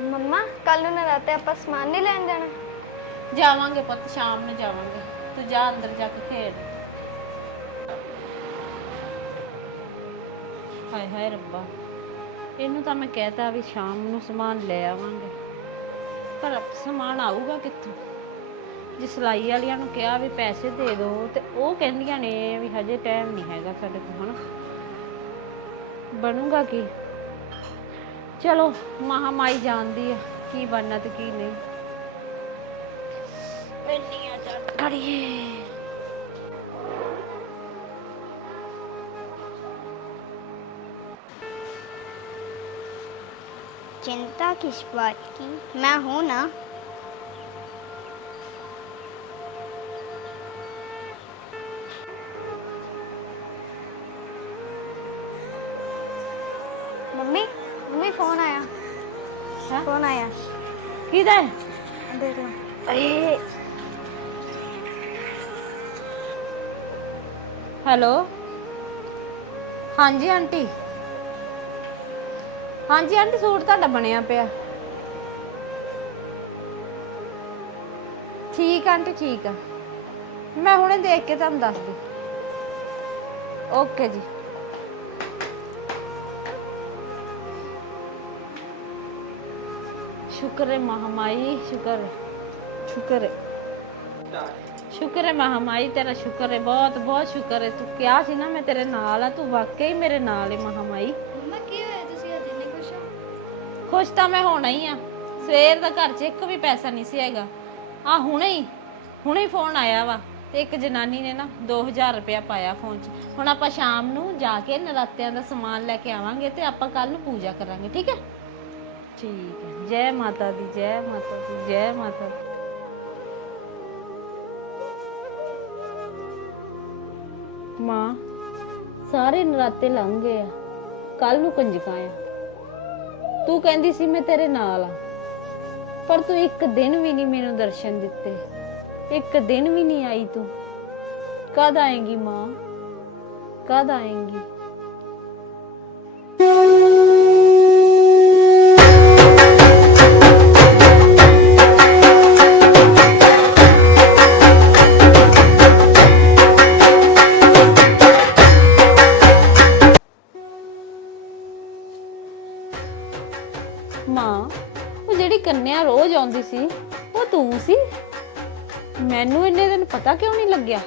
ਮੰਮਾ ਕੱਲ ਨੂੰ ਨਰਾਤੇ ਆਪਾਂ ਸਮਾਨ ਨਹੀਂ ਲੈਣ ਜਾਣਾ? ਜਾਵਾਂਗੇ ਪੁੱਤ, ਸ਼ਾਮ ਨੂੰ ਜਾਵਾਂਗੇ। ਤੂੰ ਜਾ ਅੰਦਰ ਜਾ ਕੇ ਖੇਡ। ਹਾਏ ਹਾਏ ਰੱਬਾ। ਇਹਨੂੰ ਤਾਂ ਮੈਂ ਕਹਿਤਾ ਵੀ ਸ਼ਾਮ ਨੂੰ ਸਮਾਨ ਲੈ ਆਵਾਂਗੇ। ਪਰ ਸਮਾਨ ਆਊਗਾ ਕਿੱਥੋਂ? ਜੇ ਸਿਲਾਈ ਵਾਲਿਆਂ ਨੂੰ ਕਿਹਾ ਵੀ ਪੈਸੇ ਦੇ ਦਿਓ ਤੇ ਉਹ ਕਹਿੰਦੀਆਂ ਨੇ ਵੀ ਹਜੇ ਟਾਈਮ ਨਹੀਂ ਹੈਗਾ ਸਾਡੇ ਕੋਲ, ਹਨਾ? ਬਣੂਗਾ ਕੀ? ਚਲੋ ਮਹਾਮਾਈ ਜਾਣਦੀ ਆ ਕੀ ਬਣਨਾ ਤੇ ਕੀ ਨਹੀਂ ਇੰਨੀ ਆ ਚੱਲ ਖੜੀਏ चिंता किस बात की मैं हूं ना ਮੰਮੀ ਮੰਮੀ ਫੋਨ ਆਇਆ। ਹੈਂ? ਫੋਨ ਆਇਆ। ਕਿਹਦਾ ਹੈ? ਦੇਖ ਲਓ ਅਰੇ। ਹੈਲੋ? ਹਾਂਜੀ ਆਂਟੀ। ਹਾਂਜੀ ਆਂਟੀ ਸੂਟ ਤੁਹਾਡਾ ਬਣਿਆ ਪਿਆ। ਠੀਕ ਆ ਆਂਟੀ ਠੀਕ ਆ। ਮੈਂ ਹੁਣੇ ਦੇਖ ਕੇ ਤੁਹਾਨੂੰ ਦੱਸ ਦੂੰ ਓਕੇ ਜੀ। ਸ਼ੁਕਰ ਹੈ ਮਹਾਮਾਈ ਸ਼ੁਕਰ। ਹੈ ਸ਼ੁਕਰ ਹੈ। ਸ਼ੁਕਰ ਹੈ ਮਹਾਮਾਈ ਤੇਰਾ ਸ਼ੁਕਰ ਹੈ ਬਹੁਤ ਬਹੁਤ ਸ਼ੁਕਰ ਹੈ। ਤੂੰ ਕਿਹਾ ਸੀ ਨਾ ਮੈਂ ਤੇਰੇ ਨਾਲ ਆ ਤੂੰ ਵਾਕਈ ਮੇਰੇ ਨਾਲ ਹੈ ਮਹਾਮਾਈ। ਮੰਮਾ ਕੀ ਹੋਇਆ? ਤੁਸੀਂ ਅਜੇ ਨਹੀਂ ਖੁਸ਼ ਹੋ? ਖੁਸ਼ ਤਾਂ ਮੈਂ ਹੋਣਾ ਹੀ ਆ। ਸਵੇਰ ਦਾ ਘਰ 'ਚ ਇੱਕ ਵੀ ਪੈਸਾ ਨਹੀਂ ਸੀ ਹੈਗਾ। ਆ ਹੁਣੇ ਹੀ ਹੁਣੇ ਹੀ ਫੋਨ ਆਇਆ ਵਾ ਤੇ ਇੱਕ ਜਨਾਨੀ ਨੇ ਨਾ 2000 ਰੁਪਇਆ ਪਾਇਆ ਫੋਨ 'ਚ। ਹੁਣ ਆਪਾਂ ਸ਼ਾਮ ਨੂੰ ਜਾ ਕੇ ਨਰਾਤਿਆਂ ਦਾ ਸਮਾਨ ਲੈ ਕੇ ਆਵਾਂਗੇ ਤੇ ਆਪਾਂ ਕੱਲ ਨੂੰ ਪੂਜਾ ਕਰਾਂਗੇ ਠੀਕ ਹੈ? ਠੀਕ ਹੈ। ਜੈ ਮਾਤਾ ਦੀ, ਜੈ ਮਾਤਾ ਦੀ, ਜੈ ਮਾਤਾ ਦੀ। ਮਾਂ, ਸਾਰੇ ਨਰਾਤੇ ਲੰਘ ਗਏ ਆ। ਕੱਲ ਨੂੰ ਕੰਜਕਾਂ ਆ। ਤੂੰ ਕਹਿੰਦੀ ਸੀ ਮੈਂ ਤੇਰੇ ਨਾਲ ਆ। ਪਰ ਤੂੰ ਇੱਕ ਦਿਨ ਵੀ ਨਹੀਂ ਮੈਨੂੰ ਦਰਸ਼ਨ ਦਿੱਤੇ। ਇੱਕ ਦਿਨ ਵੀ ਨਹੀਂ ਆਈ ਤੂੰ। ਕਦ ਆਏਂਗੀ ਮਾਂ? ਕਦ ਆਏਂਗੀ? ਮਾਂ, ਉਹ ਜਿਹੜੀ ਕੰਨਿਆ ਰੋਜ਼ ਆਉਂਦੀ ਸੀ, ਉਹ ਤੂੰ ਸੀ? ਮੈਨੂੰ ਇੰਨੇ ਦਿਨ ਪਤਾ ਕਿਉਂ ਨਹੀਂ ਲੱਗਿਆ?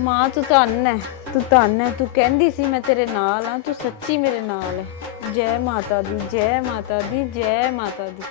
ਮਾਂ, ਤੂੰ ਧੰਨ ਹੈ ਤੂੰ ਧੰਨ ਹੈ ਤੂੰ ਕਹਿੰਦੀ ਸੀ ਮੈਂ ਤੇਰੇ ਨਾਲ ਆ, ਤੂੰ ਸੱਚੀ ਮੇਰੇ ਨਾਲ ਹੈ ਜੈ ਮਾਤਾ ਦੀ, ਜੈ ਮਾਤਾ ਦੀ, ਜੈ ਮਾਤਾ ਦੀ।